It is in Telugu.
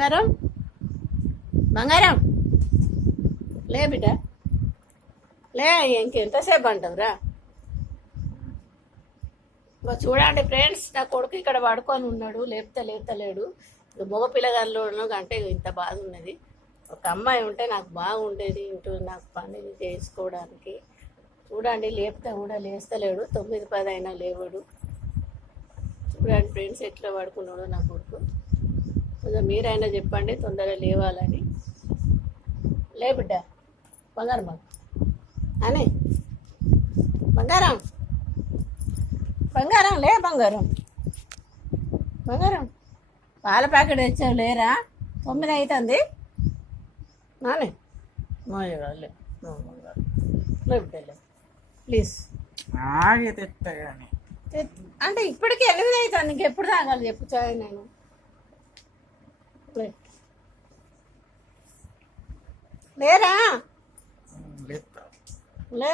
బంగారం బంగారం లే బిడ్డ లే, ఇంకెంతసేపు అంటావురా? ఇంకా చూడండి ఫ్రెండ్స్, నా కొడుకు ఇక్కడ పడుకొని ఉన్నాడు, లేపుతలేడు. మగ పిల్లగాళ్ళు అంటే ఇంత బాధ ఉన్నది. ఒక అమ్మాయి ఉంటే నాకు బాగుండేది, ఇంటూ నాకు పని చేసుకోవడానికి. చూడండి, లేపితే కూడా లేస్తలేడు, 9-10 అయినా లేవాడు. చూడండి ఫ్రెండ్స్, ఎట్లా పడుకున్నాడు నా కొడుకు. కొంచెం మీరైనా చెప్పండి తొందరగా లేవాలని. లే బిడ్డ బంగారం అని బంగారం బంగారం లే బంగారం పాల ప్యాకెట్ తెచ్చావు లేరా? 9 అవుతుంది నానే. లే బిడ్డ ప్లీజ్. అంటే ఇప్పటికీ 8 అవుతుంది, ఇంకెప్పుడు తాగాలి చెప్పు చాయ్? నేను లేరా? లే